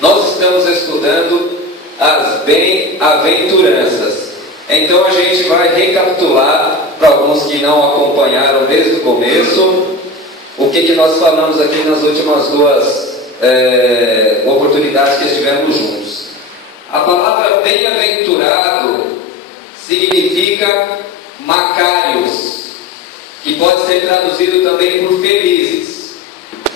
Nós estamos estudando as bem-aventuranças. Então a gente vai recapitular, para alguns que não acompanharam desde o começo, o que nós falamos aqui nas últimas duas oportunidades que estivemos juntos. A palavra bem-aventurado significa macários, que pode ser traduzido também por felizes.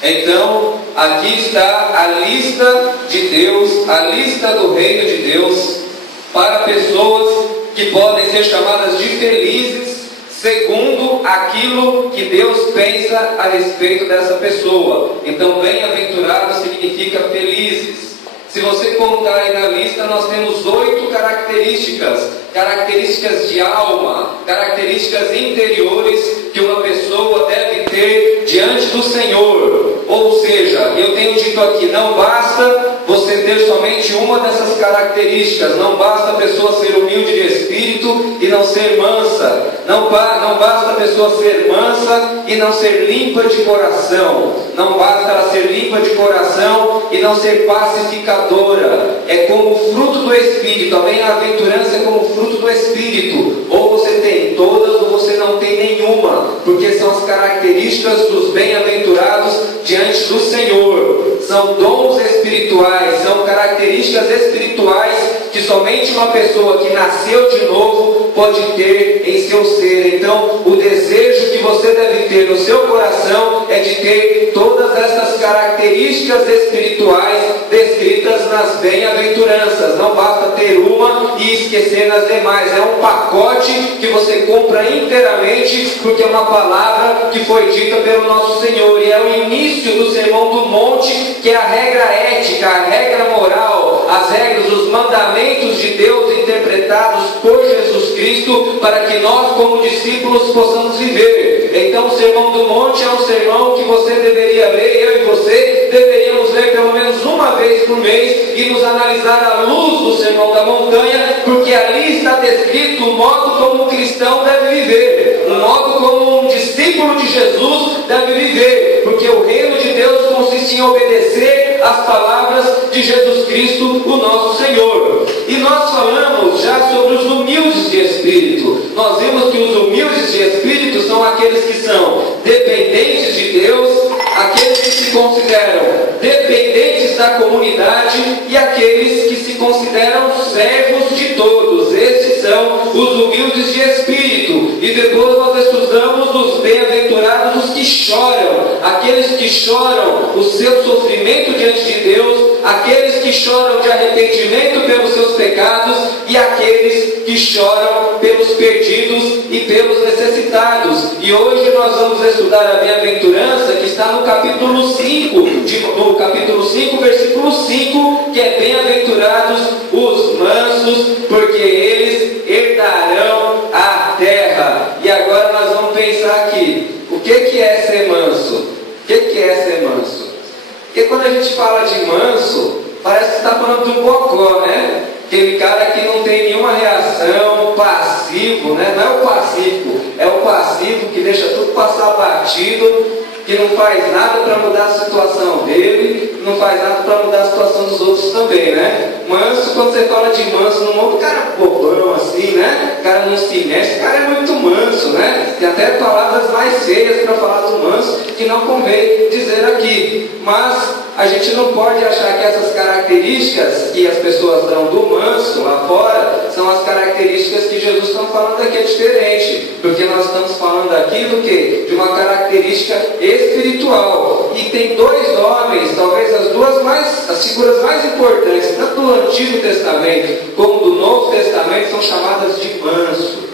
Então, aqui está a lista de Deus, a lista do reino de Deus, para pessoas que podem ser chamadas de felizes, segundo aquilo que Deus pensa a respeito dessa pessoa. Então, bem-aventurado significa felizes. Se você contar aí na lista, nós temos 8 características de alma, características interiores que uma pessoa deve ter diante do Senhor. Ou seja, eu tenho dito aqui, não basta você ter somente uma dessas características, não basta a pessoa ser humilde de espírito e não ser mansa, não basta a pessoa ser mansa e não ser limpa de coração, não basta ela ser limpa de coração e não ser pacificadora. É como fruto do Espírito, a bem-aventurança é como fruto do Espírito. Ou você tem todas ou você não tem nenhuma, porque são as características dos bem-aventurados diante do Senhor. São dons espirituais, são características espirituais que somente uma pessoa que nasceu de novo pode ter em seu ser. Então, o desejo que você deve ter no seu coração é de ter todas essas características espirituais descritas nas bem-aventuranças. Não basta ter uma e esquecer nas demais. É um pacote que você compra inteiramente, porque é uma palavra que foi dita pelo nosso Senhor. E é o início do Sermão do Monte, que é a regra ética, a regra moral, as regras, os mandamentos de Deus interpretados por Jesus Cristo, para que nós, como discípulos, possamos viver. Então, o Sermão do Monte é um sermão que você deveria ler, eu e você deveríamos ler pelo menos uma vez por mês e nos analisar à luz do Sermão da Montanha, porque ali está descrito o modo como um cristão deve viver, o modo como um discípulo de Jesus deve viver, porque o reino de Deus consiste em obedecer às palavras de Jesus Cristo, o nosso Senhor. E nós falamos já sobre os humildes de espírito. Nós vimos que os humildes de espírito são aqueles que são dependentes de Deus, aqueles que se consideram dependentes da comunidade e aqueles que se consideram servos de todos. Esses são os humildes de espírito. E depois nós estudamos os bem-aventurados, os que choram, aqueles que choram o seu sofrimento diante de Deus, aqueles que choram de arrependimento pelos seus pecados e aqueles que choram pelos perdidos e pelos necessitados. E hoje nós vamos estudar a bem-aventurança que está no capítulo 5, versículo 5, que é: bem-aventurados os mansos, porque eles herdarão a terra. E agora nós vamos pensar aqui, o que é ser manso? O que é ser manso? Porque quando a gente fala de manso, parece que está falando de um bocó, né? Aquele cara que não tem nenhuma reação, passivo, né? Não é o pacífico, é o passivo que deixa tudo passar batido, que não faz nada para mudar a situação dele, não faz nada para mudar a situação dos outros também, né? Manso, quando você fala de manso no mundo, o cara é bobão assim, né? O cara não se mexe, o cara é muito manso, né? Tem até palavras mais feias para falar do manso que não convém dizer aqui. Mas a gente não pode achar que essas características que as pessoas dão do manso lá fora são as características que Jesus está falando aqui. É diferente, porque nós estamos falando aqui do quê? De uma característica espiritual. E tem dois homens, talvez as figuras mais importantes, tanto do Antigo Testamento como do Novo Testamento, são chamadas de manso.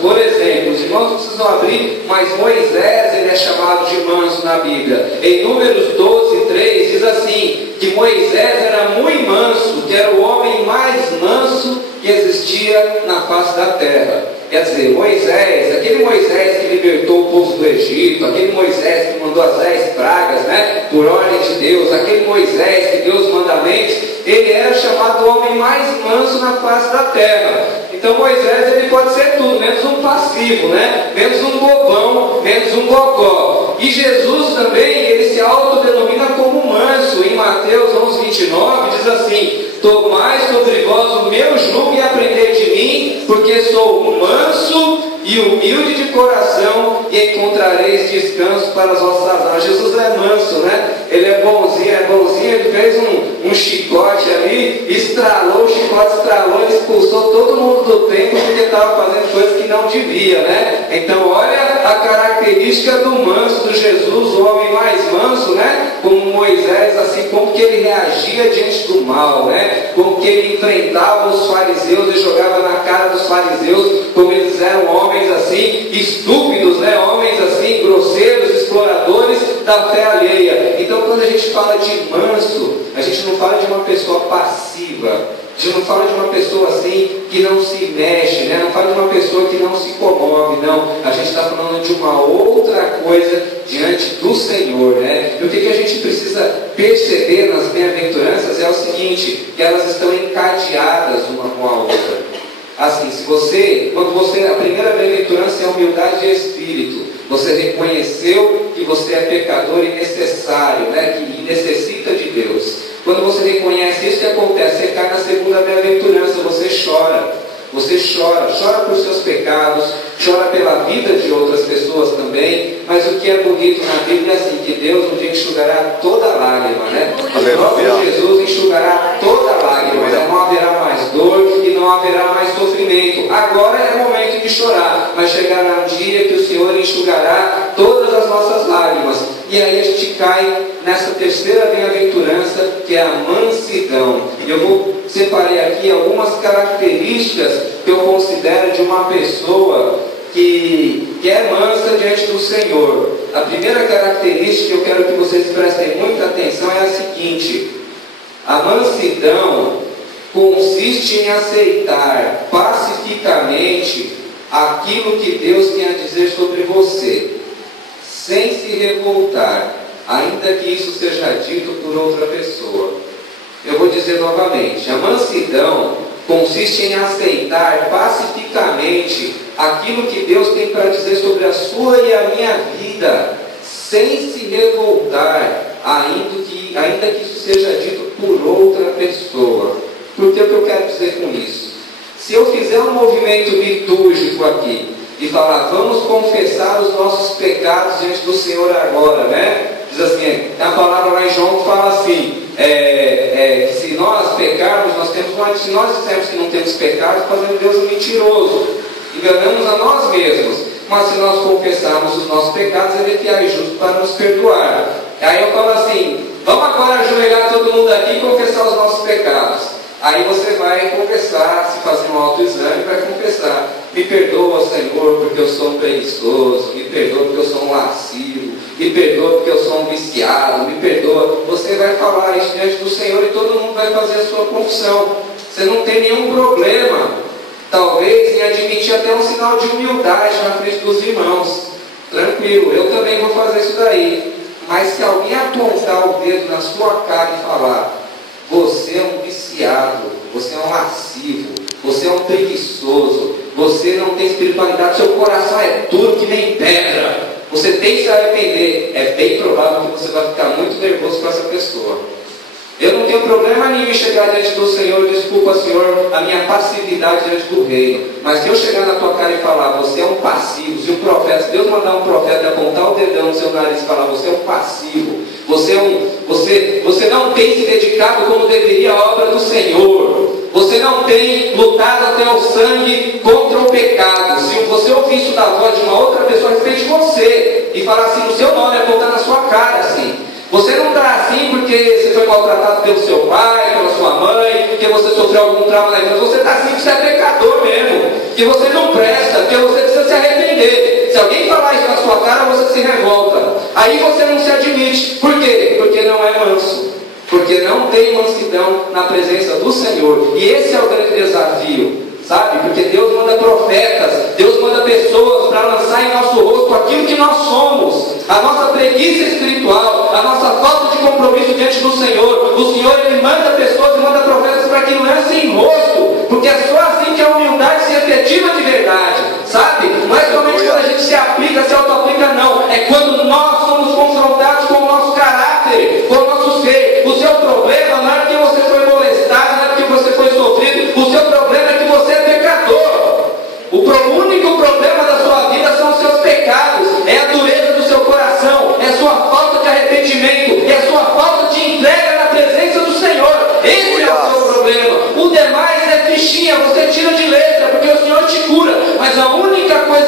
Por exemplo, os irmãos precisam abrir, mas Moisés, ele é chamado de manso na Bíblia. Em Números 12, 3, diz assim, que Moisés era muito manso, que era o homem mais manso que existia na face da terra. Quer dizer, Moisés, aquele Moisés que libertou o povo do Egito, aquele Moisés que mandou as 10 pragas, né, por ordem de Deus, aquele Moisés que deu os mandamentos, ele era chamado o homem mais manso na face da terra. Então Moisés, ele pode ser tudo, menos um passivo, né, menos um bobão, menos um gogó. E Jesus também, ele se autodenomina como manso. Em Mateus 29 diz assim: tomai sobre vós o meu jugo e aprendei de mim, porque sou manso e humilde de coração, e encontrareis descanso para as vossas almas. Jesus é manso, né? Ele é bonzinho, ele fez um chicote ali, estralou, o chicote estralou, ele expulsou todo mundo do templo porque estava fazendo coisas que não devia, né? Então olha a característica do manso, do Jesus, o homem mais manso, né? Como Moisés, assim, como que ele reagia diante do mal, né? Como que ele enfrentava os fariseus e jogava na cara dos fariseus, como eles eram homens assim, estúpidos, né? Homens assim, grosseiros, exploradores da fé alheia. Então quando a gente fala de manso, a gente não fala de uma pessoa passiva, a gente não fala de uma pessoa assim que não se mexe, né? Não fala de uma pessoa que não se comove, não. A gente está falando de uma outra coisa diante do Senhor, né? E o que a gente precisa perceber nas bem-aventuranças é o seguinte, que elas estão encadeadas uma com a outra. Assim, a primeira bem-aventurança é a humildade de espírito. Você reconheceu que você é pecador e necessário, né? Que necessita de Deus. Quando você reconhece isso, o que acontece? Você cai na segunda bem-aventurança, você chora. Você chora por seus pecados, chora pela vida de outras pessoas também, mas o que é bonito na Bíblia é assim, que Deus um dia enxugará toda lágrima, né? O próprio Jesus enxugará toda lágrima, né? Não haverá mais dor e não haverá mais sofrimento. Agora é momento de chorar, mas chegará um dia que o Senhor enxugará todas as nossas lágrimas. E aí a gente cai nessa terceira bem-aventurança, que é a mansidão. E eu separei aqui algumas características que eu considero de uma pessoa que é mansa diante do Senhor. A primeira característica que eu quero que vocês prestem muita atenção é a seguinte: a mansidão consiste em aceitar pacificamente aquilo que Deus tem a dizer sobre você, sem se revoltar, ainda que isso seja dito por outra pessoa. Eu vou dizer novamente: a mansidão consiste em aceitar pacificamente aquilo que Deus tem para dizer sobre a sua e a minha vida, sem se revoltar, ainda que isso seja dito por outra pessoa. Por que eu quero dizer com isso? Se eu fizer um movimento litúrgico aqui e falar, vamos confessar os nossos pecados diante do Senhor agora, né? Diz assim, a palavra lá em João que fala assim, se nós pecarmos, se nós dissermos que não temos pecados, fazemos Deus um mentiroso, enganamos a nós mesmos. Mas se nós confessarmos os nossos pecados, Ele é fiel e justo para nos perdoar. Aí eu falo assim, vamos agora ajoelhar todo mundo aqui e confessar os nossos pecados. Aí você vai confessar, se fazer um autoexame, vai confessar: me perdoa, Senhor, porque eu sou um preguiçoso, me perdoa porque eu sou um lascivo, me perdoa porque eu sou um viciado, me perdoa. Você vai falar isso diante do Senhor e todo mundo vai fazer a sua confissão. Você não tem nenhum problema, talvez, em admitir até um sinal de humildade na frente dos irmãos. Tranquilo, eu também vou fazer isso daí. Mas se alguém apontar o dedo na sua cara e falar: você é um viciado, você é um lascivo, você é um preguiçoso, você não tem espiritualidade, seu coração é duro que nem pedra, você tem que se arrepender, é bem provável que você vai ficar muito nervoso com essa pessoa. Eu não tenho problema nenhum em chegar diante do Senhor, desculpa, Senhor, a minha passividade diante do reino. Mas se eu chegar na tua cara e falar, você é um passivo, se o profeta, se Deus mandar um profeta e apontar o dedão no seu nariz e falar, você é um passivo, você não tem se dedicado como deveria à obra do Senhor, você não tem lutado até o sangue contra o pecado. Se você ouvir isso da voz de uma outra pessoa a respeito de você e falar assim no seu nome, apontar na sua cara assim, você não está assim porque você foi maltratado pelo seu pai, pela sua mãe, porque você sofreu algum trauma na vida. Você está assim porque você é pecador mesmo, que você não presta, que você precisa se arrepender. Se alguém falar isso na sua cara, você se revolta. Aí você não se admite. Por quê? Porque não é manso. Porque não tem mansidão na presença do Senhor. E esse é o grande desafio. Sabe? Porque Deus manda profetas, Deus manda pessoas para lançar em nosso rosto aquilo que nós somos, a nossa preguiça espiritual, a nossa falta de compromisso diante do Senhor. O Senhor, Ele manda pessoas e manda profetas para que lancem em rosto, porque é só assim que a humildade se efetiva de verdade, sabe? Não é somente quando a gente se aplica, se auto-aplica, não. É quando nós somos confrontados com o nosso caráter, com o nosso ser. O seu problema não é que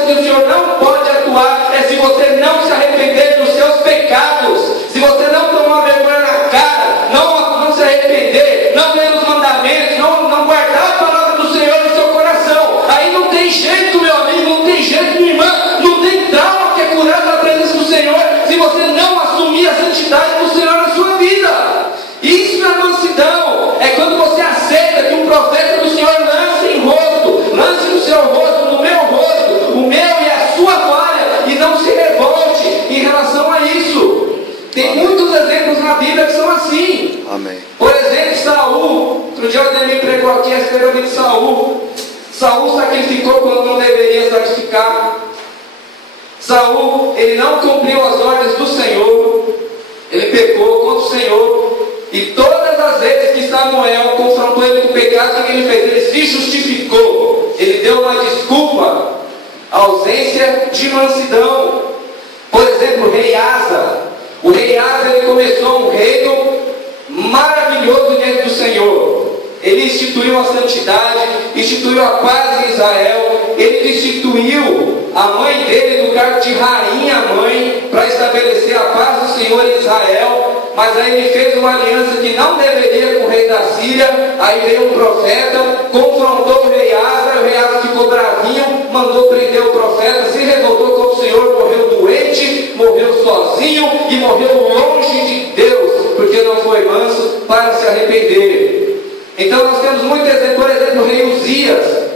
que o Senhor não pode atuar é se você não se arrepender dos seus pecados. Se você não tomar vergonha na cara, não se arrepender, não ler os mandamentos, não guardar a palavra do Senhor no seu coração, aí não tem jeito, meu amigo, não tem jeito, minha irmã, não tem trauma que é curado na presença do Senhor, se você não assumir a santidade do Senhor na sua vida. Isso é mansidão, é quando você aceita que um profeta do Senhor lance no seu rosto, no meu rosto, o meu e a sua falha, e não se revolte em relação a isso. Tem muitos exemplos na Bíblia que são assim. Amém. Por exemplo, Saul. Outro dia o Ademir pregou aqui a respeito de Saul. Saul sacrificou quando não deveria sacrificar. Saul, ele não cumpriu as ordens do Senhor. Ele pecou contra o Senhor. E todas as vezes que Samuel confrontou ele com o pecado, o que ele fez? Ele se justificou. Ele deu uma desculpa. A ausência de mansidão. Por exemplo, o rei Asa. O rei Asa, ele começou um reino maravilhoso diante do Senhor. Ele instituiu a santidade, instituiu a paz em Israel. Ele instituiu a mãe dele no cargo de rainha mãe para estabelecer a paz do Senhor em Israel. Mas aí ele fez uma aliança que não deveria com o rei da Síria. Aí veio um profeta, confrontou o rei Asa ficou bravinho, mandou prender o profeta, se revoltou contra o Senhor, morreu doente, morreu sozinho e morreu longe de Deus, porque não foi manso para se arrepender. Então nós temos muitos exemplos, por exemplo, o rei Uzias,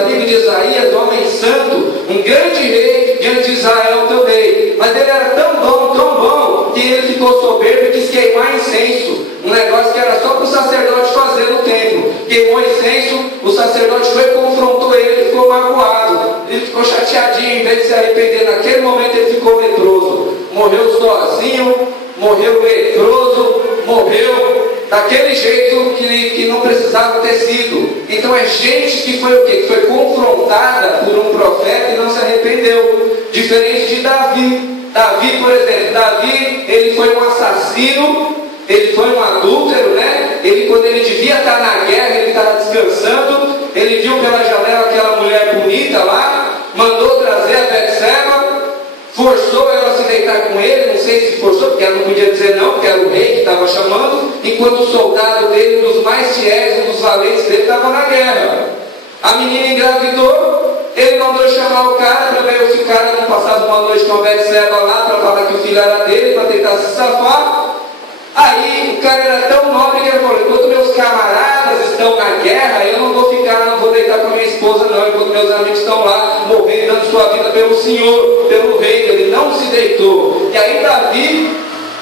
amigo de Isaías, homem santo, um grande rei diante de Israel também. Mas ele era tão bom, que ele ficou soberbo e quis queimar incenso. Um negócio que era só para o sacerdote fazer no templo. Queimou incenso, o sacerdote foi e confrontou ele, ele ficou magoado. Ele ficou chateadinho, em vez de se arrepender, naquele momento ele ficou leproso. Morreu sozinho, morreu leproso, morreu daquele jeito que não precisava ter sido. Então é gente que foi o quê? Que foi confrontada por um profeta e não se arrependeu. Diferente de Davi. Davi, por exemplo, ele foi um assassino, ele foi um adúltero, né? Quando ele devia estar na guerra, ele estava descansando, ele viu pela janela aquela mulher bonita lá, mandou trazer a Betseba, forçou ela a se deitar com ele, não sei se forçou, porque ela não podia dizer não, porque era o rei que estava chamando, enquanto o soldado dele, um dos mais fiéis, um dos valentes dele, estava na guerra. A menina engravidou, ele mandou chamar o cara para ver se o cara não passasse uma noite com a Betseba lá, para falar que o filho era dele, para tentar se safar. Aí o cara era tão nobre que ele falou: enquanto meus camaradas estão na guerra, eu não vou ficar, não vou deitar com a minha esposa não, enquanto meus amigos estão lá morrendo, dando sua vida pelo Senhor, pelo reino. Ele não se deitou. E aí Davi,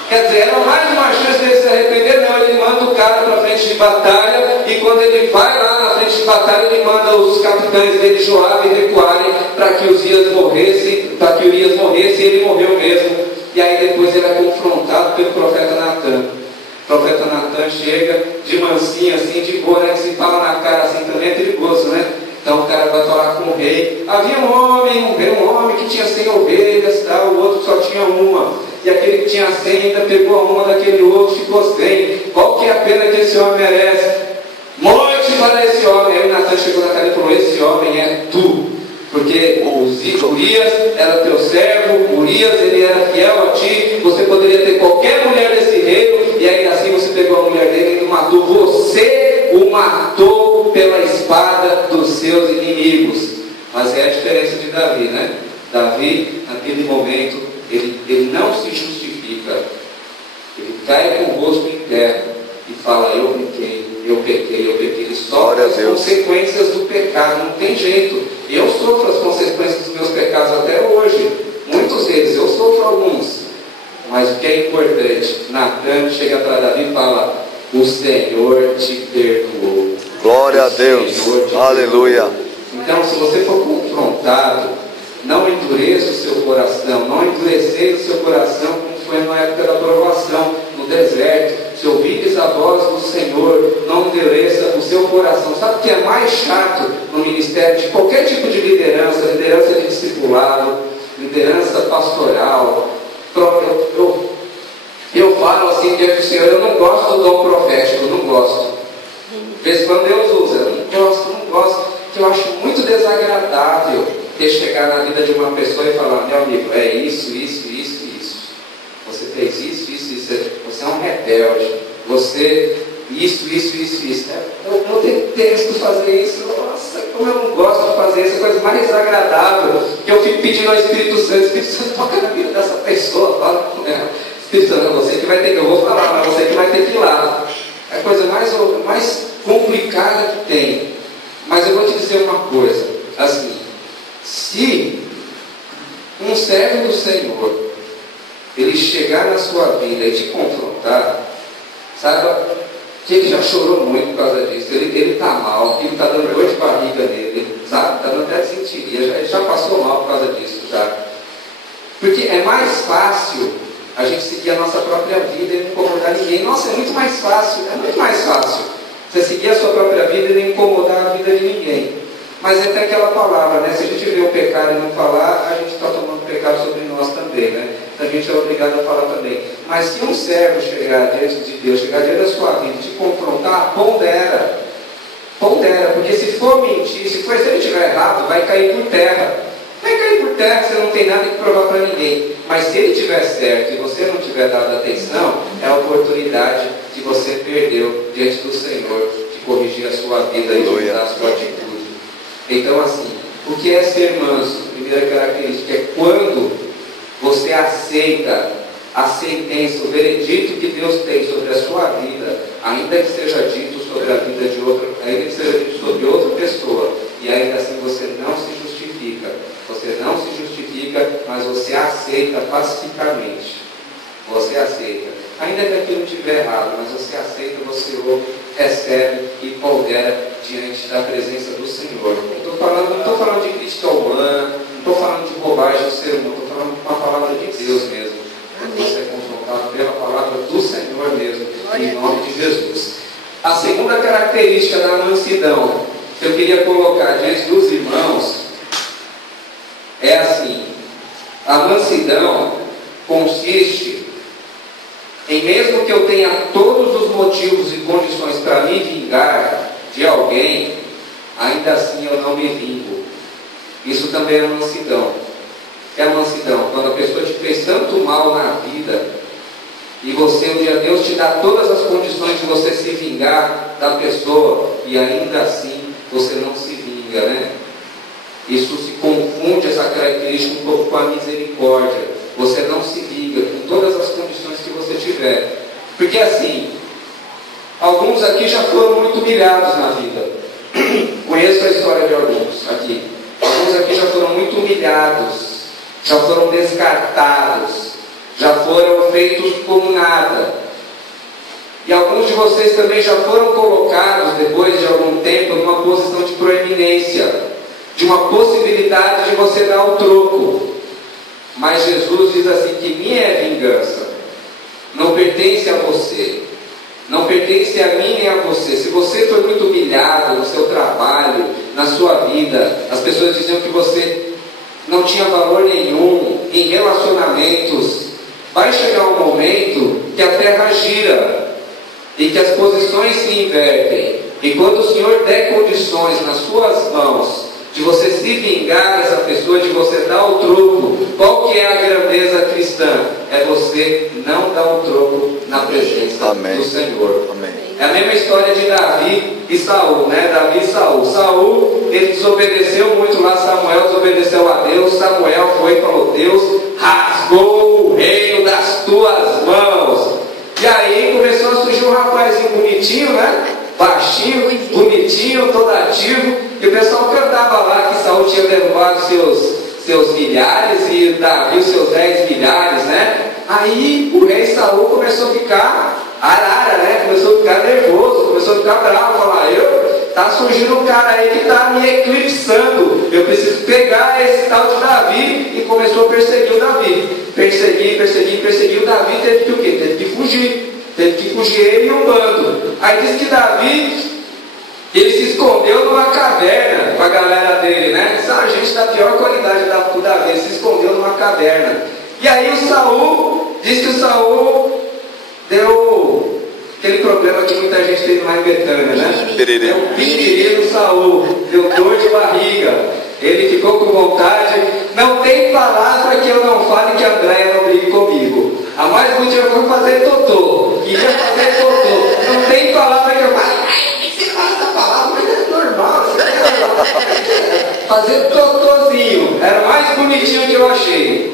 quer dizer, era mais uma chance dele se arrepender, não, ele manda o cara para frente de batalha, e quando ele vai lá na frente de batalha, ele manda os capitães dele, Joabe, recuarem para que Urias morresse, e ele morreu mesmo. E aí depois ele é confrontado pelo profeta Natan. O profeta Natan chega de mansinho assim, de boa, né? Que se fala na cara assim também é perigoso, né? Então o cara vai falar com o rei. Havia um homem que tinha 100 ovelhas, tá? O outro só tinha uma. E aquele que tinha 100 ainda pegou uma daquele outro, ficou 100. Qual que é a pena que esse homem merece? Morte para esse homem. Aí Natan chegou na cara e falou: esse homem é tu. Porque Urias era teu servo, Urias ele era fiel a ti, você poderia ter qualquer mulher desse reino, e ainda assim você pegou a mulher dele e o matou. Você o matou pela espada dos seus inimigos. Mas é a diferença de Davi, né? Davi, naquele momento, ele não se justifica, ele cai com o rosto em terra e fala: eu pequei. Ele sofre as consequências do pecado, não tem jeito. Eu sofro as consequências dos meus pecados até hoje. Muitos deles, eu sofro alguns. Mas o que é importante, Natan chega para Davi e fala: o Senhor te perdoou. Glória a Deus, aleluia. Então, se você for confrontado, não endureça o seu coração, não endurecer o seu coração como foi na época da provação, no deserto. Se ouvires a voz do Senhor, não endureça o seu coração. Sabe o que é mais chato no ministério de qualquer tipo de liderança de discipulado, liderança pastoral? Eu falo assim diante do Senhor: eu não gosto do dom profético, eu não gosto. De vez em quando Deus usa, eu não gosto, porque eu acho muito desagradável. que chegar na vida de uma pessoa e falar: meu amigo, é isso. Você fez isso. Você é um rebelde. Você, isso. Eu detesto fazer isso. Nossa, como eu não gosto de fazer isso. É a coisa mais desagradável. Que eu fico pedindo ao Espírito Santo, toca na vida dessa pessoa, fala com ela. Espírito Santo, você que vai ter que, eu vou falar, mas você que vai ter que ir lá. É a coisa mais complicada que tem. Mas eu vou te dizer uma coisa, assim, se um servo do Senhor, ele chegar na sua vida e te confrontar, saiba que ele já chorou muito por causa disso, ele está mal, ele está dando dor de barriga nele, sabe, está dando até sentiria, ele já passou mal por causa disso, já. Porque é mais fácil a gente seguir a nossa própria vida e não incomodar ninguém. Nossa, é muito mais fácil você seguir a sua própria vida e não incomodar a vida de ninguém. Mas é até aquela palavra, né? Se a gente vê o pecado e não falar, a gente está tomando pecado sobre nós também, né? Então a gente é obrigado a falar também. Mas se um servo chegar diante de Deus, chegar diante da sua vida e te confrontar, pondera, porque se for mentir, se ele estiver errado, vai cair por terra. Você não tem nada que provar para ninguém. Mas se ele estiver certo e você não tiver dado atenção, é a oportunidade que você perdeu diante do Senhor de corrigir a sua vida e mudar a sua atitude. Então, assim, o que é ser manso? A primeira característica é quando você aceita a sentença, o veredito que Deus tem sobre a sua vida, ainda que seja dito sobre a vida de outra, ainda que seja dito sobre outra pessoa, e ainda assim você não se justifica. Você não se justifica, mas você aceita pacificamente. Você aceita. Ainda que aquilo estiver errado, mas você aceita, você ouve, recebe e pondera diante da presença do Senhor. Não estou falando de crítica humana, não estou falando de bobagem do ser humano, estou falando de uma palavra de Deus mesmo. Você é confrontado pela palavra do Senhor mesmo, em nome de Jesus. A segunda característica da mansidão que eu queria colocar diante dos irmãos é assim: a mansidão consiste em, mesmo que eu tenha todos os motivos e condições para me vingar de alguém, ainda assim eu não me vingo. Isso também é mansidão. É a mansidão, quando a pessoa te fez tanto mal na vida e você, um dia Deus te dá todas as condições de você se vingar da pessoa e ainda assim você não se vinga, né? Isso se confunde, essa característica, um pouco com a misericórdia. Você não se vinga com todas as condições que você tiver. Porque assim, alguns aqui já foram muito humilhados na vida. Conheço a história de alguns aqui. Alguns aqui já foram muito humilhados, já foram descartados, já foram feitos como nada. E alguns de vocês também já foram colocados, depois de algum tempo, numa posição de proeminência, de uma possibilidade de você dar o troco. Mas Jesus diz assim, que minha é vingança, não pertence a você, não pertence a mim nem a você. Se você foi muito humilhado no seu trabalho, na sua vida, as pessoas diziam que você não tinha valor nenhum em relacionamentos, vai chegar um momento que a terra gira e que as posições se invertem, e quando o Senhor der condições nas suas mãos de você se vingar dessa pessoa, de você dar o troco, qual que é a grandeza cristã? É você não dar o troco na presença do Senhor. Amém. É a mesma história de Davi e Saul, né? Davi e Saul. Saul, ele desobedeceu muito lá, Samuel desobedeceu a Deus, Samuel foi e falou: Deus rasgou o reino das tuas mãos. E aí começou a surgir um rapazinho bonitinho, né? Baixinho, bonitinho, todo ativo, e o pessoal cantava lá que Saul tinha derrubado seus milhares e Davi os seus 10 milhares, né? Aí o rei Saul começou a ficar arara, né? Começou a ficar nervoso, começou a ficar bravo, falar: tá surgindo um cara aí que está me eclipsando, eu preciso pegar esse tal de Davi. E começou a perseguir o Davi, perseguir o Davi. Teve que o quê? Teve que fugir ele e um bando. Aí diz que Davi, ele se escondeu numa caverna com a galera dele, né? Essa gente da pior qualidade do Davi, ele se escondeu numa caverna. E aí o Saul, diz que o Saul deu aquele problema que muita gente tem lá em Betânia, né? Deu piriri no Saul, deu dor de barriga. Ele ficou com vontade. Não tem palavra que eu não fale que a Andréia não brigue comigo. A mais bonita foi fazer totô. Queria fazer totô. Não tem palavra que eu fale. Ai, você fala essa palavra, mas é normal. Fazer totozinho. Era o mais bonitinho que eu achei.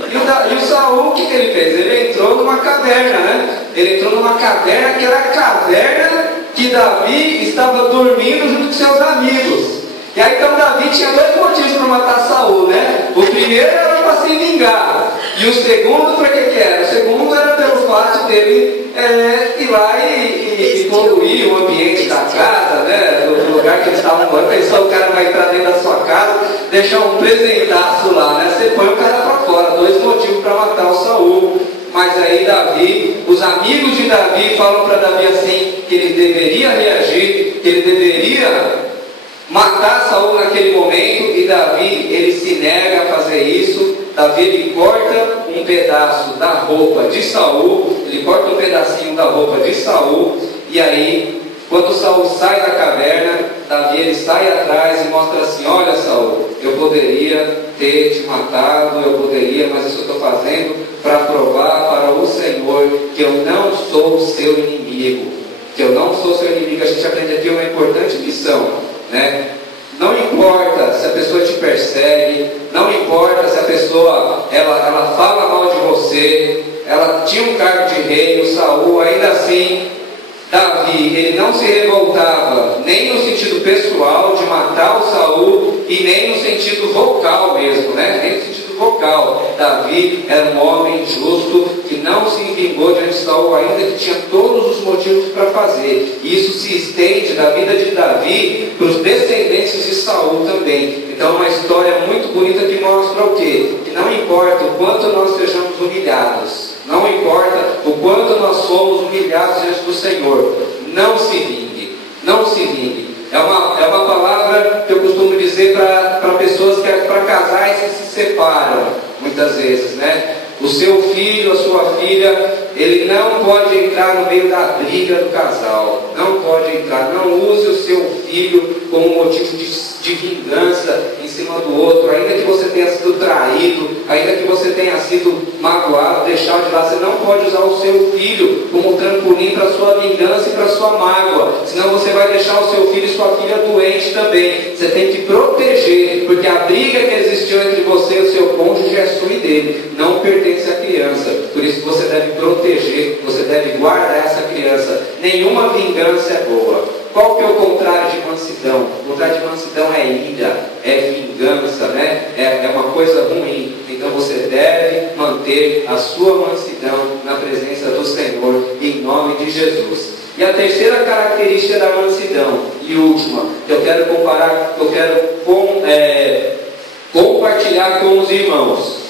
E o Saul, o que ele fez? Ele entrou numa caverna, né? Ele entrou numa caverna que era a caverna que Davi estava dormindo junto com seus amigos. E aí então Davi tinha dois motivos para matar Saul, né? O primeiro era para se vingar. E o segundo, para que era? O segundo era pelo fato dele ir lá e poluir o ambiente da casa, né? Do lugar que eles estavam morando. Pensou, o cara vai entrar dentro da sua casa, deixar um presentaço lá, né? Você põe o cara para fora. Dois motivos para matar o Saul. Mas aí Davi, os amigos de Davi falam para Davi assim, que ele deveria reagir, que ele deveria matar Saul naquele momento, e Davi, ele se nega a fazer isso. Davi, ele corta um pedaço da roupa de Saul, ele corta um pedacinho da roupa de Saul, e aí, quando Saul sai da caverna, Davi, ele sai atrás e mostra assim, olha Saul, eu poderia ter te matado, eu poderia, mas isso eu estou fazendo para provar para o Senhor que eu não sou o seu inimigo, que eu não sou seu inimigo. A gente aprende aqui uma importante lição, né? Não importa se a pessoa te persegue, não importa se a pessoa ela fala mal de você, ela tinha um cargo de rei, o Saul, ainda assim Davi, ele não se revoltava nem no sentido pessoal de matar o Saul e nem no sentido vocal mesmo, né? Nem no sentido vocal. Davi era um homem justo que não se vingou diante de Saul, ainda que tinha todos os motivos para fazer. E isso se estende da vida de Davi para os descendentes de Saul também. Então, uma história muito bonita que mostra o quê? Que não importa o quanto nós sejamos humilhados, não importa o quanto nós somos humilhados diante do Senhor, não se vingue, não se vingue. É uma palavra que eu costumo dizer para pessoas, para casais que se separam, muitas vezes, né? O seu filho, a sua filha, ele não pode entrar no meio da briga do casal, não pode entrar, não use o seu filho como motivo de vingança em cima do outro, ainda que você tenha sido traído, ainda que você tenha sido magoado, deixado de lado, você não pode usar o seu filho como trampolim para a sua vingança e para a sua mágoa, senão você vai deixar o seu filho e sua filha doente também. Você tem que proteger, porque a briga que existiu entre você e o seu cônjuge é sua e dele, não pertence à criança, por isso você deve proteger, você deve guardar essa criança. Nenhuma vingança é boa. Qual que é o contrário de mansidão? O contrário de mansidão é ira, é vingança, né? É uma coisa ruim. Então você deve manter a sua mansidão na presença do Senhor, em nome de Jesus. E a terceira característica da mansidão, e última, que eu quero compartilhar com os irmãos.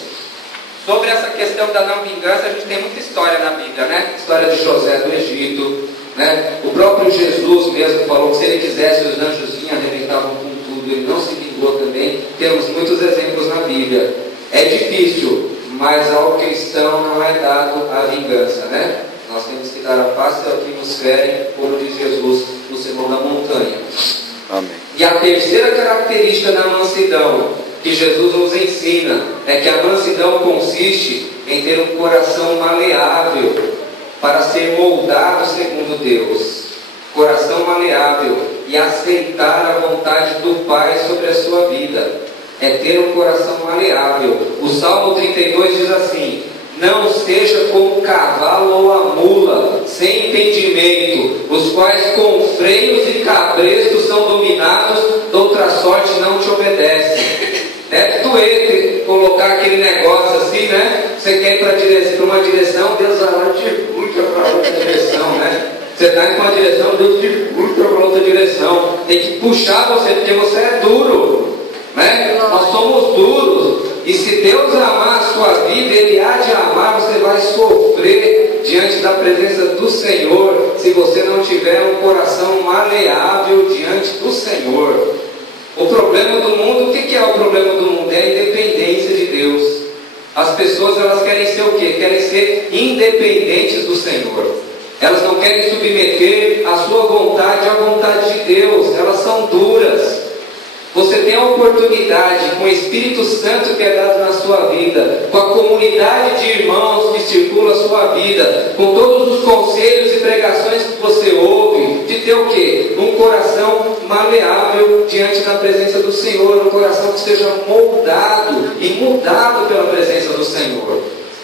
Sobre essa questão da não vingança, a gente tem muita história na Bíblia, né? História de José do Egito, né? O próprio Jesus mesmo falou que se ele quisesse, os anjos vinham, arrebentavam com tudo, ele não se vingou também. Temos muitos exemplos na Bíblia. É difícil, mas ao cristão não é dado a vingança, né? Nós temos que dar a face ao que nos ferem, como diz Jesus no Sermão da Montanha. Amém. E a terceira característica da mansidão que Jesus nos ensina é que a mansidão consiste em ter um coração maleável para ser moldado segundo Deus. Coração maleável e aceitar a vontade do Pai sobre a sua vida. É ter um coração maleável. O Salmo 32 diz assim: não seja como o cavalo ou a mula, sem entendimento, os quais com freios e cabrestos são dominados, de outra sorte não te obedecem. Deve doer colocar aquele negócio assim, né? Você quer ir para uma direção, Deus vai lá e te puxa para outra direção, né? Você está indo para uma direção, Deus te puxa para outra direção. Tem que puxar você, porque você é duro, né? Nós somos duros. E se Deus amar a sua vida, Ele há de amar, você vai sofrer diante da presença do Senhor, se você não tiver um coração maleável diante do Senhor. O problema do mundo, o que é o problema do mundo? É a independência de Deus. As pessoas, elas querem ser o quê? Querem ser independentes do Senhor. Elas não querem submeter a sua vontade à vontade de Deus. Elas são duras. Você tem a oportunidade, com o Espírito Santo que é dado na sua vida, com a comunidade de irmãos que circula a sua vida, com todos os conselhos e pregações que você ouve, de ter o quê? Um coração maleável diante da presença do Senhor, um coração que seja moldado e mudado pela presença do Senhor,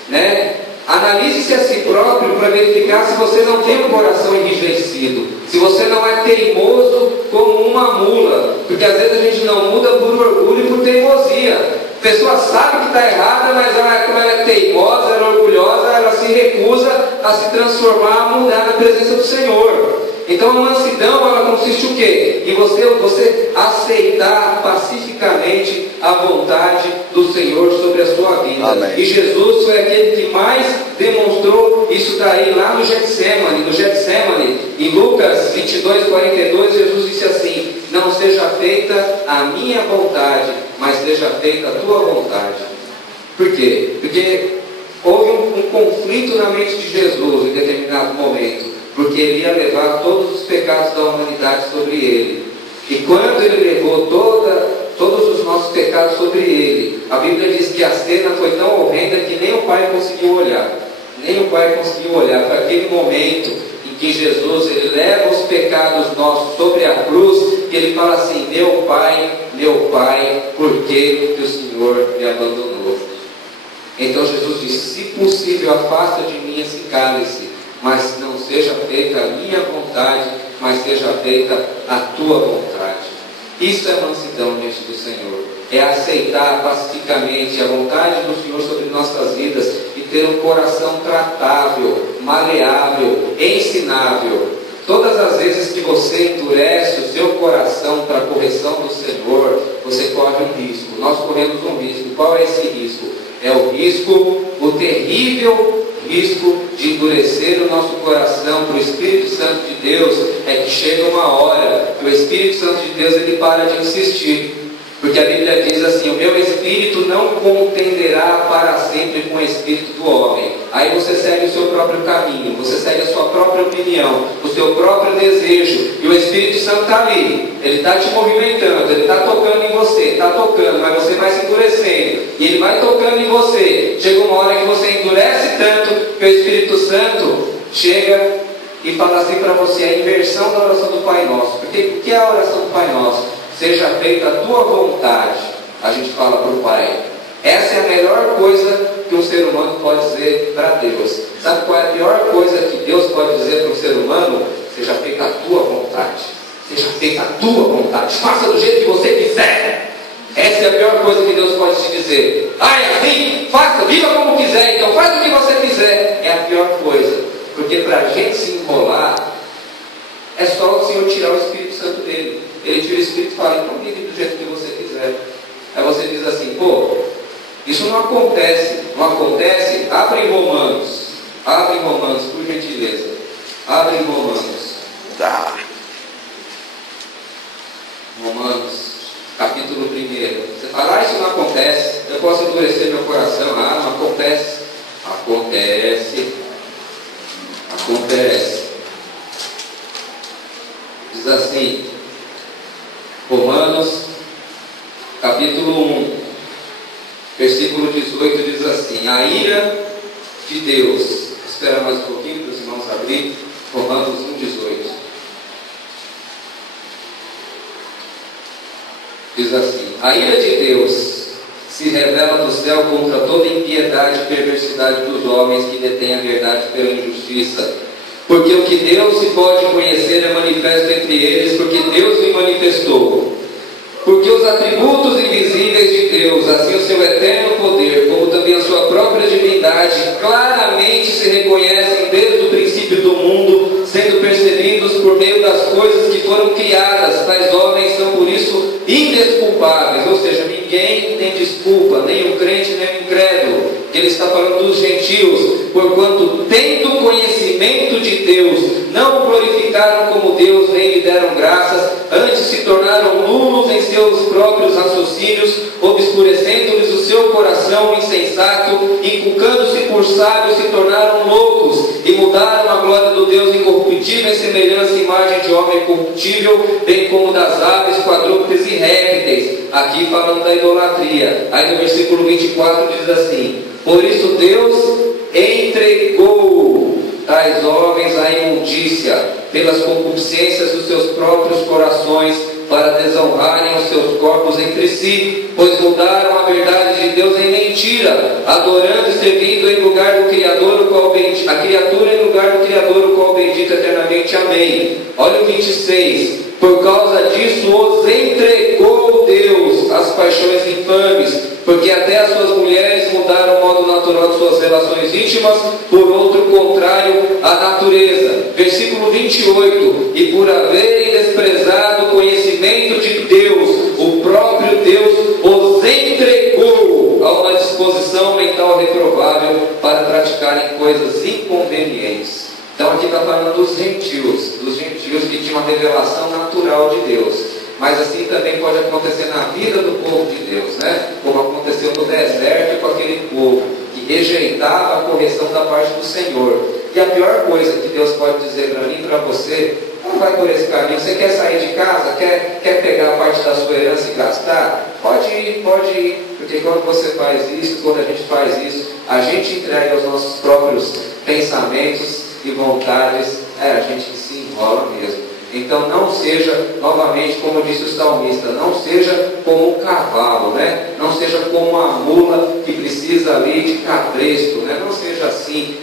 né? Analise-se a si próprio para verificar se você não tem um coração enrijecido, se você não é teimoso como uma mula, porque às vezes a gente não muda por orgulho e por teimosia. A pessoa sabe que está errada, mas como ela é teimosa, ela é orgulhosa, ela se recusa a se transformar, a mudar na presença do Senhor. Então a mansidão, ela consiste o quê? Em você aceitar pacificamente a vontade do Senhor sobre a sua vida. Amém. E Jesus foi aquele que mais demonstrou isso daí lá no Getsemane. No Getsemane, em Lucas 22:42, Jesus disse assim: não seja feita a minha vontade, mas seja feita a tua vontade. Por quê? Porque houve um conflito na mente de Jesus em determinado momento, porque ele ia levar todos os pecados da humanidade sobre ele. E quando ele levou todos os nossos pecados sobre ele, a Bíblia diz que a cena foi tão horrenda que nem o Pai conseguiu olhar. Nem o Pai conseguiu olhar para aquele momento em que Jesus ele leva os pecados nossos sobre a cruz, e ele fala assim: meu Pai, por que o Senhor me abandonou? Então Jesus disse: se possível, afasta de mim esse cálice, mas não seja feita a minha vontade, mas seja feita a tua vontade. Isso é mansidão diante do Senhor. É aceitar pacificamente a vontade do Senhor sobre nossas vidas e ter um coração tratável, maleável, ensinável. Todas as vezes que você endurece o seu coração para a correção do Senhor, você corre um risco. Nós corremos um risco. Qual é esse risco? É o terrível risco de endurecer o nosso coração para o Espírito Santo de Deus. É que chega uma hora que o Espírito Santo de Deus ele para de insistir, porque a Bíblia diz assim: o meu Espírito não contenderá para sempre com o Espírito do homem. Aí você segue o seu próprio caminho, você segue a sua própria opinião, o seu próprio desejo, e o Espírito Santo está ali, ele está te movimentando, ele está tocando em você, está tocando, mas você vai se endurecendo, e ele vai tocando em você. Chega uma hora que você endurece tanto que o Espírito Santo chega e fala assim para você: a inversão da oração do Pai Nosso. Porque o que é a oração do Pai Nosso? Seja feita a tua vontade. A gente fala para o Pai. Essa é a melhor coisa que um ser humano pode dizer para Deus. Sabe qual é a pior coisa que Deus pode dizer para um ser humano? Seja feita a tua vontade. Seja feita a tua vontade. Faça do jeito que você quiser. Essa é a pior coisa que Deus pode te dizer. É assim? Faça, viva como quiser. Então faz o que você quiser. É a pior coisa. Porque para a gente se enrolar, é só o Senhor tirar o Espírito Santo dele. Ele tira o Espírito e fala: então vive do jeito que você quiser. Aí você diz assim: pô, isso não acontece. Não acontece? Abre em Romanos. Abre em Romanos, por gentileza. Abre em Romanos. Tá. Romanos, capítulo 1. Você fala: isso não acontece. Eu posso endurecer meu coração. Não acontece. Acontece. Acontece. Diz assim, Romanos, capítulo 1, versículo 18, diz assim: a ira de Deus. Espera mais um pouquinho para os irmãos abrir. Romanos 1, 18. Diz assim: a ira de Deus se revela do céu contra toda impiedade e perversidade dos homens que detêm a verdade pela injustiça. Porque o que Deus se pode conhecer é manifesto entre eles, porque Deus me manifestou. Porque os atributos invisíveis de Deus, assim o seu eterno poder, como também a sua própria divindade, claramente se reconhecem desde o princípio do mundo, sendo percebidos por meio das coisas que foram criadas. Tais homens são por isso indesculpáveis. Ou seja, ninguém tem desculpa, nem o crente nem o incrédulo. que ele está falando dos gentios, porquanto tendo conhecimento de Deus, não o glorificaram como Deus, nem lhe deram graças, antes se tornaram nulos em seus próprios raciocínios, obscurecendo-lhes o seu coração insensato, inculcando-se por sábios, se tornaram loucos, e mudaram a glória do Deus incorruptível em semelhança e imagem de homem corruptível, bem como das aves, quadrúpedes e répteis. Aqui falando da idolatria. Aí no versículo 24 diz assim: por isso Deus entregou tais homens à imundícia, pelas concupiscências dos seus próprios corações, para desonrarem os seus corpos entre si, pois mudaram a verdade de Deus em mentira, adorando e servindo em lugar do Criador, o qual a criatura em lugar do Criador, o qual bendito eternamente. Amém. Olha o 26. Por causa disso os entregou Deus às paixões infames, porque até as suas mulheres mudaram o modo natural de suas relações íntimas por outro contrário à natureza. Versículo 28. E por haverem desprezado o conhecimento de Deus, o próprio Deus os entregou a uma disposição mental reprovável para praticarem coisas inconvenientes. Então aqui está falando dos gentios que tinham uma revelação natural de Deus. Mas assim também pode acontecer na vida do povo de Deus, né? Como aconteceu no deserto com aquele povo que rejeitava a correção da parte do Senhor. E a pior coisa que Deus pode dizer para mim e para você: não vai por esse caminho. Você quer sair de casa? Quer pegar a parte da sua herança e gastar? Pode ir. Porque quando você faz isso, quando a gente faz isso, a gente entrega os nossos próprios pensamentos e vontades, a gente se enrola mesmo. Então não seja, novamente, como disse o salmista, não seja como um cavalo, né? Não seja como uma mula que precisa ali de cabresto, né? Não seja assim,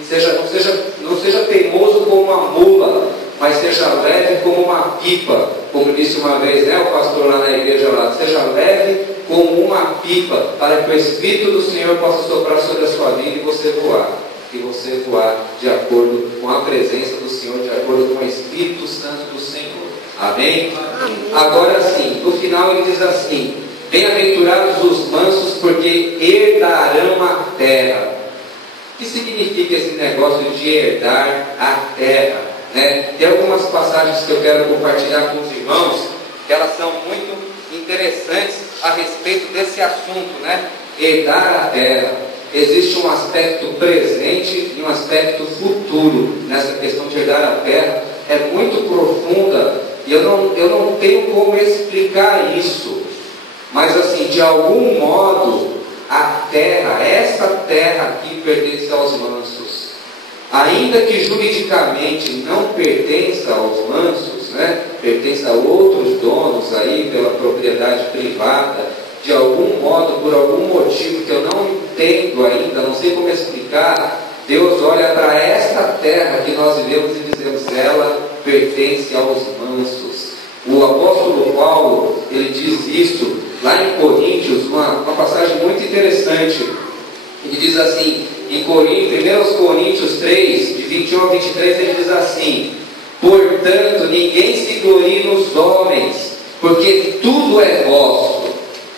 não seja teimoso como uma mula, mas seja leve como uma pipa, como disse uma vez, né, o pastor lá na igreja lá, seja leve como uma pipa, para que o Espírito do Senhor possa soprar sobre a sua vida e você voar. E você voar de acordo com a presença do Senhor, de acordo com o Espírito Santo do Senhor. Amém? Agora sim, no final ele diz assim: bem-aventurados os mansos, porque herdarão a terra. O que significa esse negócio de herdar a terra? Né? Tem algumas passagens que eu quero compartilhar com os irmãos, que elas são muito interessantes a respeito desse assunto, né? Herdar a terra. Existe um aspecto presente e um aspecto futuro nessa questão de herdar a terra. É muito profunda e eu não tenho como explicar isso. Mas assim, de algum modo, a terra, essa terra aqui pertence aos mansos. Ainda que juridicamente não pertença aos mansos, né? Pertence a outros donos aí pela propriedade privada. De algum modo, por algum motivo que eu não entendo ainda, não sei como explicar, Deus olha para esta terra que nós vivemos e dizemos: ela pertence aos mansos. O apóstolo Paulo, ele diz isso lá em Coríntios, uma passagem muito interessante. Ele diz assim, em 1 Coríntios 3, de 21 a 23, ele diz assim: portanto, ninguém se glorie nos homens, porque tudo é vosso.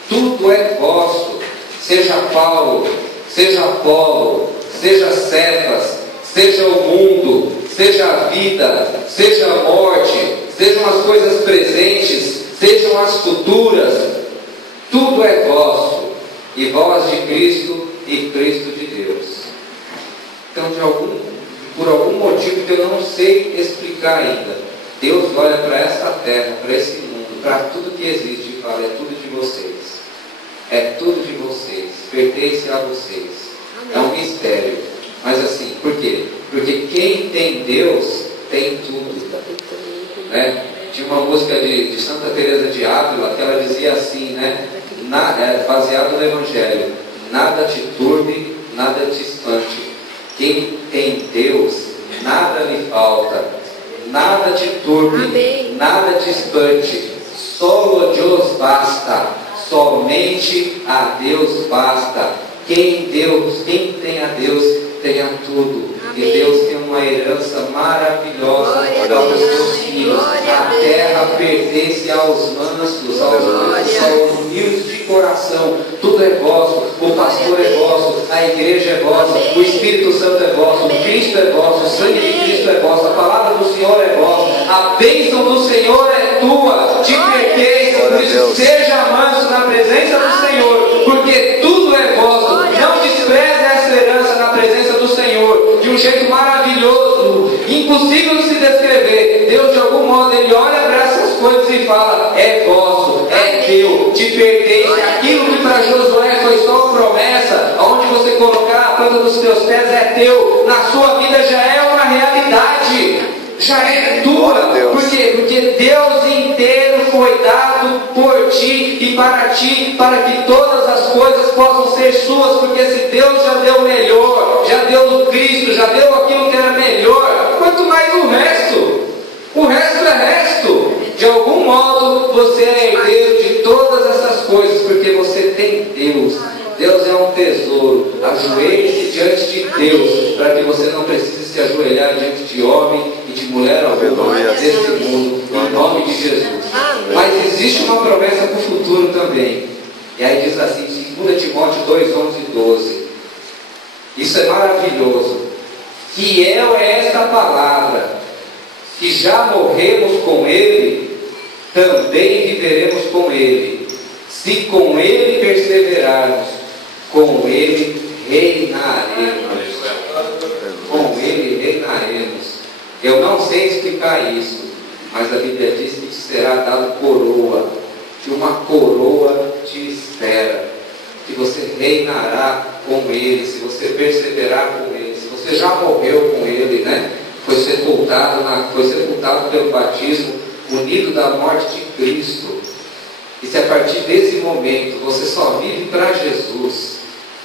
Tudo é vosso, seja Paulo, seja Apolo, seja Cefas, seja o mundo, seja a vida, seja a morte, sejam as coisas presentes, sejam as futuras, tudo é vosso, e vós de Cristo e Cristo de Deus. Então, por algum motivo que eu não sei explicar ainda, Deus olha para essa terra, para esse mundo, para tudo que existe e fala: é tudo de vocês. É tudo de vocês, pertence a vocês. Amém. É um mistério. Mas assim, por quê? Porque quem tem Deus tem tudo. Né? Tinha uma música de Santa Teresa de Ávila que ela dizia assim, né? Baseado no Evangelho: nada te turbe, nada te espante. Quem tem Deus, nada lhe falta. Nada te turbe, amém, nada te espante. Solo Deus basta. Somente a Deus basta. Quem tem a Deus, tem a tudo. Amém. E Deus tem uma herança maravilhosa para os seus filhos. A terra pertence aos mansos, aos humildes de coração. Tudo é vosso, o pastor é vosso, a igreja é vossa, o Espírito Santo é vosso, o Cristo é vosso, o sangue de Cristo é vosso, a palavra do Senhor é vossa, a bênção do Senhor é tua, te pertence. Por isso seja manso na presença do Senhor, porque tudo é vosso. Não despreze essa herança na presença do Senhor, de um jeito maravilhoso, impossível de se descrever. Deus, de algum modo, Ele olha para essas coisas e fala: é vosso, é teu, te pertence. Aquilo que para Josué foi só uma promessa, aonde você colocar a planta dos teus pés é teu, na sua vida já é uma realidade, já é tua. Por quê? Porque Deus inteiro foi dado por ti e para ti, para que todas as coisas possam ser suas, porque se Deus já deu o melhor, já deu o Cristo, já deu aquilo que era melhor, quanto mais o resto? O resto é resto. De algum modo você é herdeiro de todas essas coisas, porque você tem Deus. Deus é um tesouro. Ajoelhe-se diante de Deus, para que você não precise se ajoelhar diante de homem e de mulher alguma deste mundo, em nome de Jesus. Mas existe uma promessa para o futuro também. E aí diz assim, 2 Timóteo 2, 11 e 12. Isso é maravilhoso. Fiel é esta palavra, que já morremos com Ele, também viveremos com Ele. Se com Ele perseverarmos, com Ele reinaremos. Com Ele reinaremos. Eu não sei explicar isso, mas a Bíblia diz que te será dado coroa, que uma coroa te espera, que você reinará com Ele, se você perseverar com Ele. Se você já morreu com Ele, né? Foi sepultado pelo batismo, unido da morte de Cristo. E se a partir desse momento você só vive para Jesus,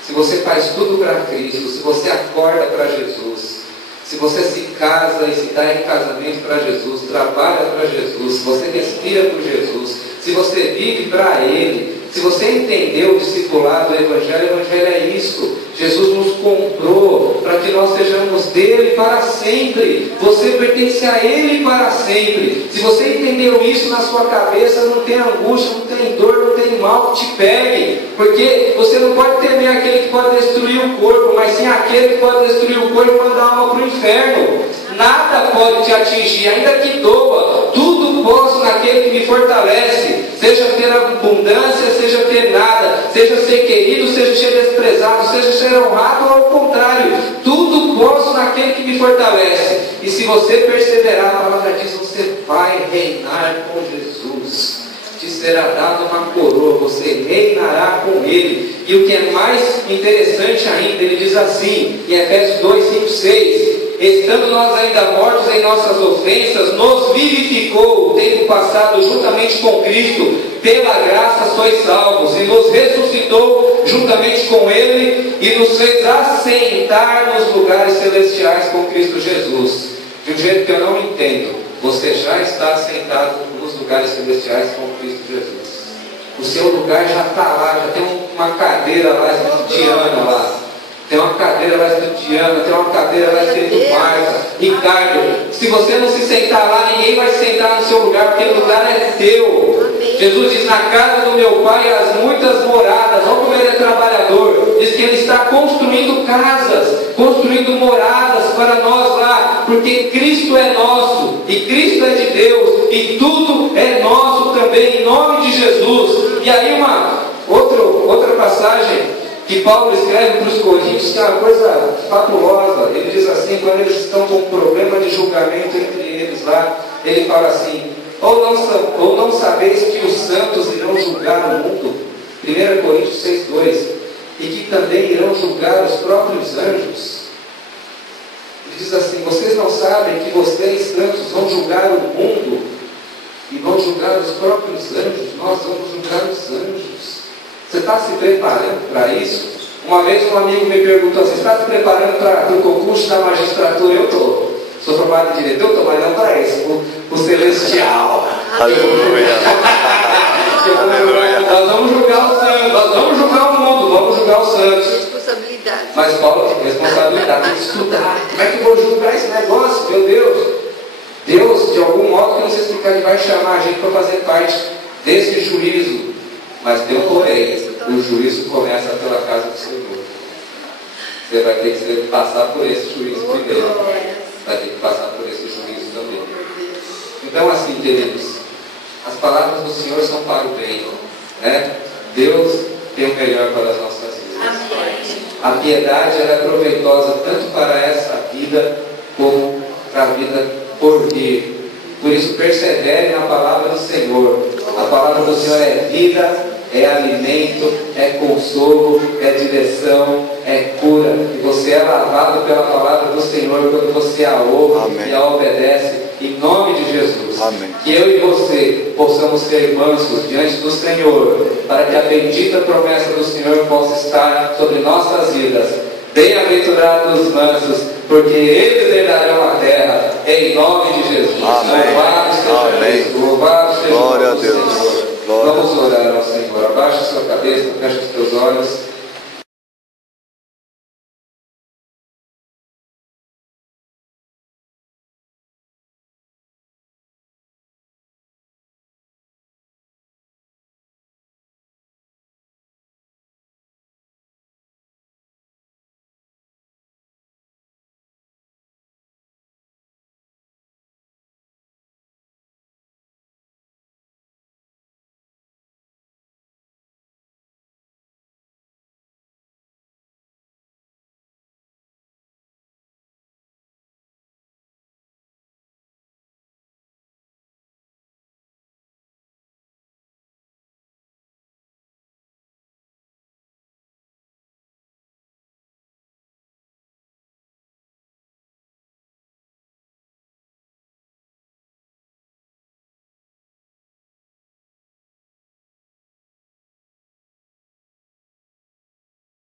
se você faz tudo para Cristo, se você acorda para Jesus, se você se casa e se dá em casamento para Jesus, trabalha para Jesus, se você respira por Jesus, se você vive para Ele, se você entendeu o discipulado do Evangelho, o Evangelho é isso. Jesus nos comprou para que nós sejamos dele para sempre. Você pertence a Ele para sempre. Se você entendeu isso na sua cabeça, não tem angústia, não tem dor, não tem mal que te pegue. Porque você não pode temer aquele que pode destruir o corpo, mas sim aquele que pode destruir o corpo e mandar a alma para o inferno. Nada pode te atingir, ainda que doa. Tudo posso naquele que me fortalece. Seja ter abundância, seja ter nada. Seja ser querido, seja ser desprezado, seja ser honrado ou ao contrário. Tudo posso naquele que me fortalece. E se você perseverar, a palavra diz, você vai reinar com Jesus. Te será dada uma coroa, você reinará com Ele. E o que é mais interessante ainda, ele diz assim, em Efésios 2, 5, 6, estando nós ainda mortos em nossas ofensas, nos vivificou o tempo passado juntamente com Cristo, pela graça sois salvos, e nos ressuscitou juntamente com Ele, e nos fez assentar nos lugares celestiais com Cristo Jesus. De um jeito que eu não entendo, você já está assentado nos lugares celestiais com Cristo Jesus. O seu lugar já está lá, já tem uma cadeira lá escrito Diana lá. Tem uma cadeira lá escrito Diana, tem uma cadeira lá escrito Marta, Ricardo. Se você não se sentar lá, ninguém vai se sentar no seu lugar, porque o lugar é teu. Jesus diz, na casa do meu Pai as muitas moradas. Olha como ele é trabalhador. Diz que ele está construindo casas, construindo moradas para nós lá, porque Cristo é nosso, e Cristo é de Deus, e tudo é nosso também, em nome de Jesus. E aí outra passagem que Paulo escreve para os Coríntios, que é uma coisa fabulosa. Ele diz assim, quando eles estão com um problema de julgamento entre eles lá, ele fala assim, ou não sabeis que os santos irão julgar o mundo? 1 Coríntios 6, 2, e que também irão julgar os próprios anjos. Ele diz assim, vocês não sabem que vocês, santos, vão julgar o mundo e vão julgar os próprios anjos? Nós vamos julgar os anjos. Você está se preparando para isso? Uma vez um amigo me perguntou, você está se preparando para o concurso da magistratura? Eu estou. Sou formado em direito, eu estou, mas não para isso, o celestial. Aleluia. Nós vamos julgar os santos, nós vamos julgar o mundo, vamos julgar os santos. Responsabilidade. Mas Paulo tem responsabilidade, tem que estudar. Como é que eu vou julgar esse negócio, meu Deus? Deus, de algum modo que eu não sei explicar, Ele vai chamar a gente para fazer parte desse juízo. Mas tem um porém, o juízo começa pela casa do Senhor. Você vai ter que passar por esse juízo primeiro. Vai ter que passar por esse juízo também. Então, assim, queridos, as palavras do Senhor são para o bem, né? Deus tem o melhor para as nossas vidas. A piedade ela é proveitosa tanto para essa vida como para a vida por vir. Por isso, persevere na palavra do Senhor. A palavra do Senhor é vida, é alimento, é consolo, é direção, é cura. E você é lavado pela palavra do Senhor quando você a ouve. Amém. E a obedece. Em nome de Jesus. Amém. Que eu e você possamos ser mansos diante do Senhor, para que a bendita promessa do Senhor possa estar sobre nossas vidas. Bem-aventurados os mansos, porque eles herdarão a terra. Em nome de Jesus. Amém. Louvado seja Cristo. Louvado seja Glória a o Deus. Senhor. Glória. Vamos orar ao Senhor. Abaixa a sua cabeça, fecha os teus olhos.